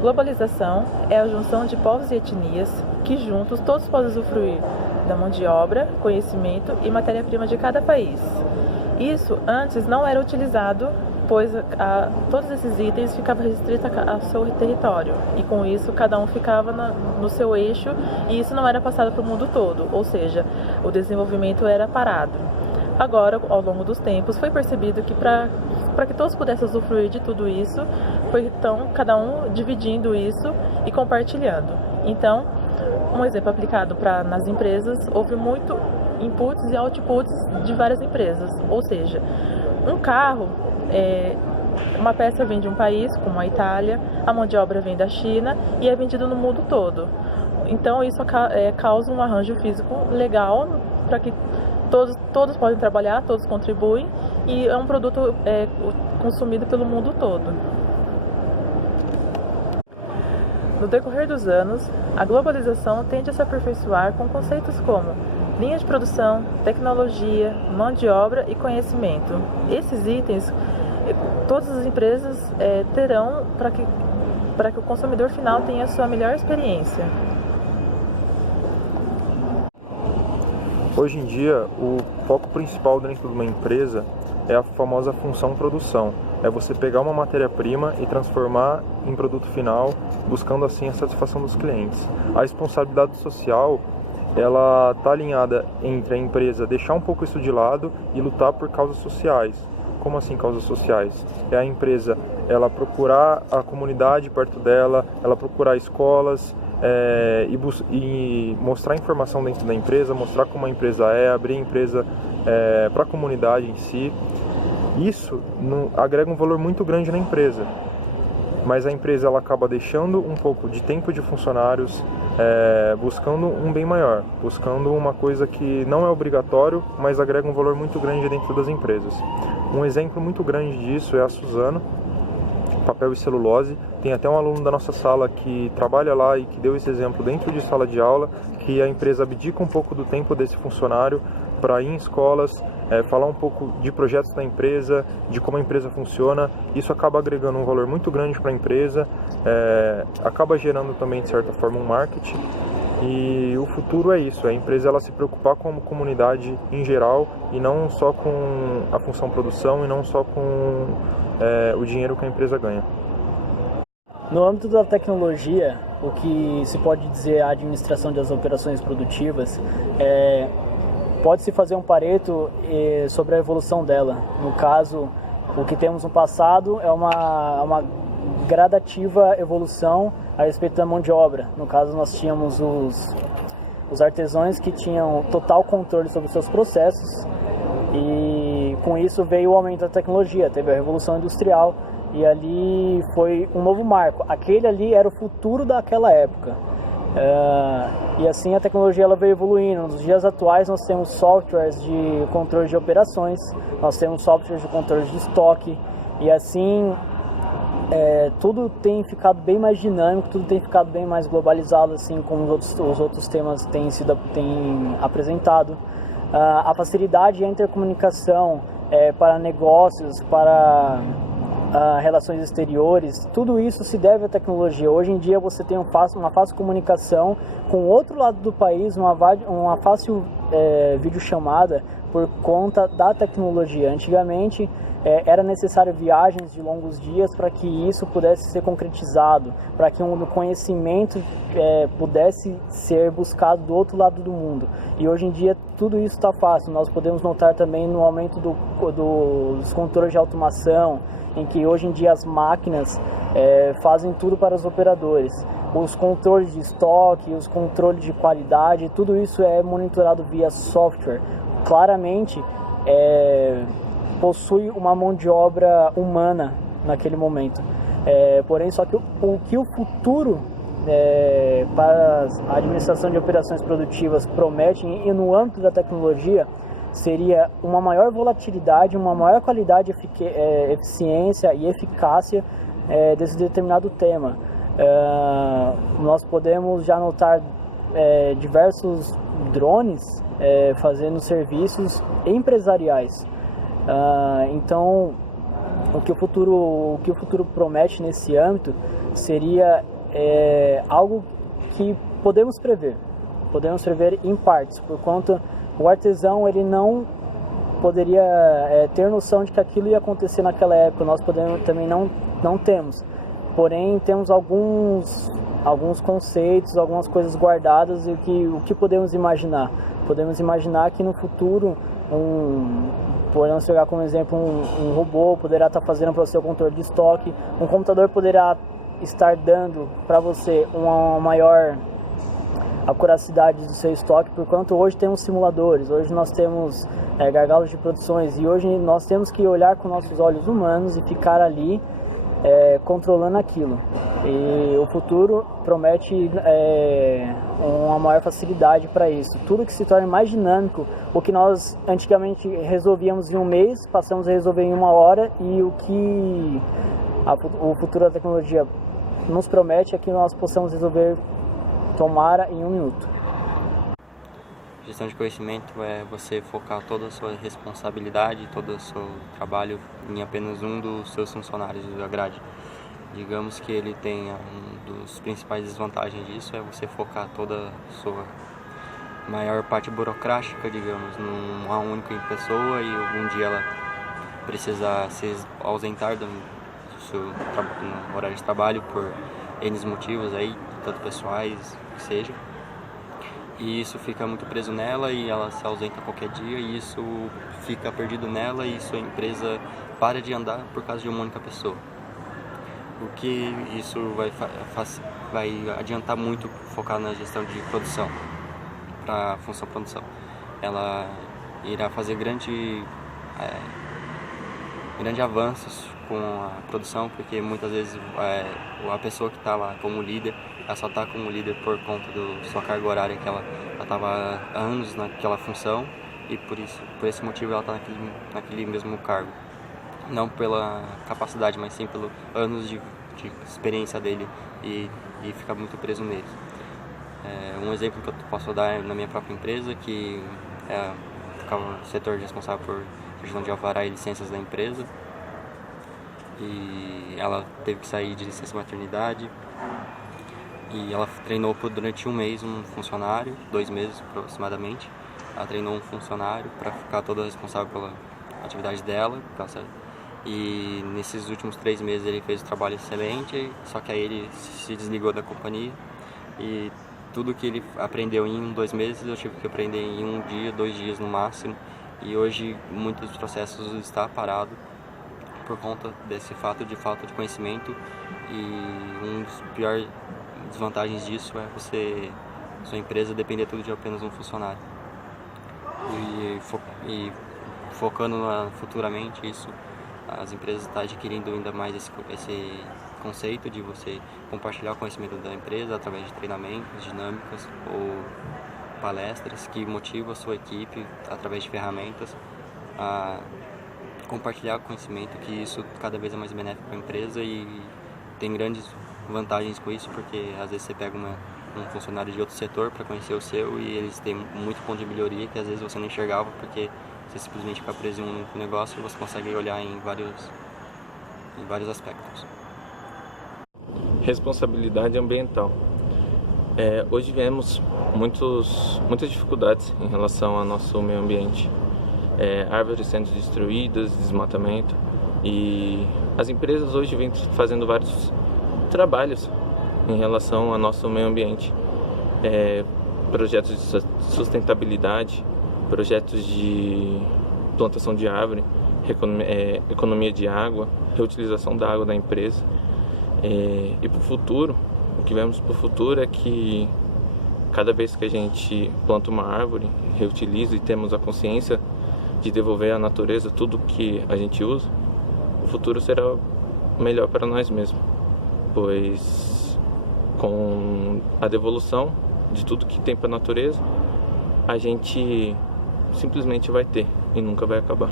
Globalização é a junção de povos e etnias que juntos todos podem usufruir da mão de obra, conhecimento e matéria-prima de cada país. Isso antes não era utilizado, pois todos esses itens ficavam restritos ao seu território e com isso cada um ficava no seu eixo e isso não era passado para o mundo todo, ou seja, o desenvolvimento era parado. Agora, ao longo dos tempos, foi percebido que para que todos pudessem usufruir de tudo isso, foi então cada um dividindo isso e compartilhando. Então, um exemplo aplicado nas empresas, houve muito inputs e outputs de várias empresas, ou seja, um carro, uma peça vem de um país, como a Itália, a mão de obra vem da China e é vendido no mundo todo. Então, isso causa um arranjo físico legal para que todos podem trabalhar, todos contribuem e é um produto consumido pelo mundo todo. No decorrer dos anos, a globalização tende a se aperfeiçoar com conceitos como linha de produção, tecnologia, mão de obra e conhecimento. Esses itens, todas as empresas terão para que o consumidor final tenha a sua melhor experiência. Hoje em dia, o foco principal dentro de uma empresa é a famosa função produção. É você pegar uma matéria-prima e transformar em produto final, buscando assim a satisfação dos clientes. A responsabilidade social, ela está alinhada entre a empresa deixar um pouco isso de lado e lutar por causas sociais. Como assim causas sociais? É a empresa ela procurar a comunidade perto dela, ela procurar escolas, e mostrar informação dentro da empresa, mostrar como a empresa abrir a empresa para a comunidade em si. Isso agrega um valor muito grande na empresa, mas a empresa ela acaba deixando um pouco de tempo de funcionários, buscando um bem maior, buscando uma coisa que não é obrigatório, mas agrega um valor muito grande dentro das empresas. Um exemplo muito grande disso é a Suzano, papel e celulose. Tem até um aluno da nossa sala que trabalha lá e que deu esse exemplo dentro de sala de aula, que a empresa abdica um pouco do tempo desse funcionário para ir em escolas, falar um pouco de projetos da empresa, de como a empresa funciona. Isso acaba agregando um valor muito grande para a empresa, acaba gerando também, de certa forma, um marketing. E o futuro é isso, a empresa ela se preocupar com a comunidade em geral e não só com a função produção e não só com o dinheiro que a empresa ganha. No âmbito da tecnologia, o que se pode dizer a administração das operações produtivas, pode-se fazer um pareto sobre a evolução dela. No caso, o que temos no passado é uma gradativa evolução a respeito da mão de obra. No caso, nós tínhamos os artesãos que tinham total controle sobre os seus processos e com isso veio o aumento da tecnologia, teve a Revolução Industrial e ali foi um novo marco. Aquele ali era o futuro daquela época. E assim a tecnologia ela veio evoluindo. Nos dias atuais nós temos softwares de controle de operações, nós temos softwares de controle de estoque e assim tudo tem ficado bem mais dinâmico, tudo tem ficado bem mais globalizado, assim como os outros temas têm apresentado. A facilidade e a intercomunicação para negócios, para relações exteriores, tudo isso se deve à tecnologia. Hoje em dia você tem uma fácil comunicação com o outro lado do país, uma fácil videochamada por conta da tecnologia. Antigamente era necessário viagens de longos dias para que isso pudesse ser concretizado, para que um conhecimento pudesse ser buscado do outro lado do mundo. E hoje em dia tudo isso está fácil. Nós podemos notar também no aumento dos controles de automação, em que hoje em dia as máquinas fazem tudo para os operadores. Os controles de estoque, os controles de qualidade, tudo isso é monitorado via software. Claramente possui uma mão de obra humana naquele momento. Porém, só que o futuro para a administração de operações produtivas promete, e no âmbito da tecnologia, seria uma maior volatilidade, uma maior qualidade, eficiência e eficácia desse determinado tema. Nós podemos já notar diversos drones fazendo serviços empresariais. Então, o que o futuro promete nesse âmbito seria algo que podemos prever em partes, por conta o artesão ele não poderia ter noção de que aquilo ia acontecer naquela época. Nós também não temos, porém temos alguns conceitos, algumas coisas guardadas, e o que podemos imaginar? Podemos imaginar que no futuro podemos pegar como exemplo um robô poderá estar fazendo para você o controle de estoque, um computador poderá estar dando para você uma maior acuracidade do seu estoque, porquanto hoje temos simuladores, hoje nós temos gargalos de produções, e hoje nós temos que olhar com nossos olhos humanos e ficar ali controlando aquilo. E o futuro promete uma maior facilidade para isso. Tudo que se torne mais dinâmico, o que nós antigamente resolvíamos em um mês, passamos a resolver em 1 hora, e o que o futuro da tecnologia nos promete é que nós possamos resolver, tomara, em 1 minuto. Gestão de conhecimento é você focar toda a sua responsabilidade, todo o seu trabalho em apenas um dos seus funcionários da grade. Digamos que ele tenha dos principais desvantagens disso é você focar toda a sua maior parte burocrática, digamos, numa única pessoa, e algum dia ela precisar se ausentar do seu no horário de trabalho por N motivos aí, tanto pessoais que seja. E isso fica muito preso nela, e ela se ausenta qualquer dia, e isso fica perdido nela, e sua empresa para de andar por causa de uma única pessoa. O que isso vai adiantar muito focar na gestão de produção, para a função produção. Ela irá fazer grande avanços com a produção, porque muitas vezes a pessoa que está lá como líder, ela só está como líder por conta da sua carga horária, que ela estava há anos naquela função, e por esse motivo ela está naquele mesmo cargo. Não pela capacidade, mas sim pelos anos de experiência dele, e fica muito preso neles. Um exemplo que eu posso dar na minha própria empresa, que é o setor responsável por gestão de alvará e licenças da empresa, e ela teve que sair de licença maternidade, e ela treinou durante 1 mês um funcionário, 2 meses aproximadamente. Ela treinou um funcionário para ficar toda responsável pela atividade dela, e nesses últimos 3 meses ele fez um trabalho excelente, só que aí ele se desligou da companhia, e tudo que ele aprendeu em 1, 2 meses eu tive que aprender em 1 dia, 2 dias no máximo, e hoje muitos dos processos estão parados por conta desse fato de falta de conhecimento. E um dos piores desvantagens disso é sua empresa depender tudo de apenas um funcionário. E focando futuramente isso, as empresas estão adquirindo ainda mais esse conceito de você compartilhar o conhecimento da empresa através de treinamentos, dinâmicas ou palestras que motivam a sua equipe através de ferramentas a compartilhar o conhecimento, que isso cada vez é mais benéfico para a empresa, e tem grandes vantagens com isso, porque às vezes você pega um funcionário de outro setor para conhecer o seu, e eles têm muito ponto de melhoria que às vezes você não enxergava, porque você simplesmente fica preso em um único negócio e você consegue olhar em vários aspectos. Responsabilidade ambiental. Hoje vemos muitas dificuldades em relação ao nosso meio ambiente. Árvores sendo destruídas, desmatamento, e as empresas hoje vêm fazendo vários trabalhos em relação ao nosso meio ambiente. Projetos de sustentabilidade, projetos de plantação de árvore, economia de água, reutilização da água da empresa. E para o futuro, o que vemos para o futuro é que cada vez que a gente planta uma árvore, reutiliza e temos a consciência de devolver à natureza tudo que a gente usa, o futuro será melhor para nós mesmos, pois com a devolução de tudo que tem para a natureza, a gente simplesmente vai ter e nunca vai acabar.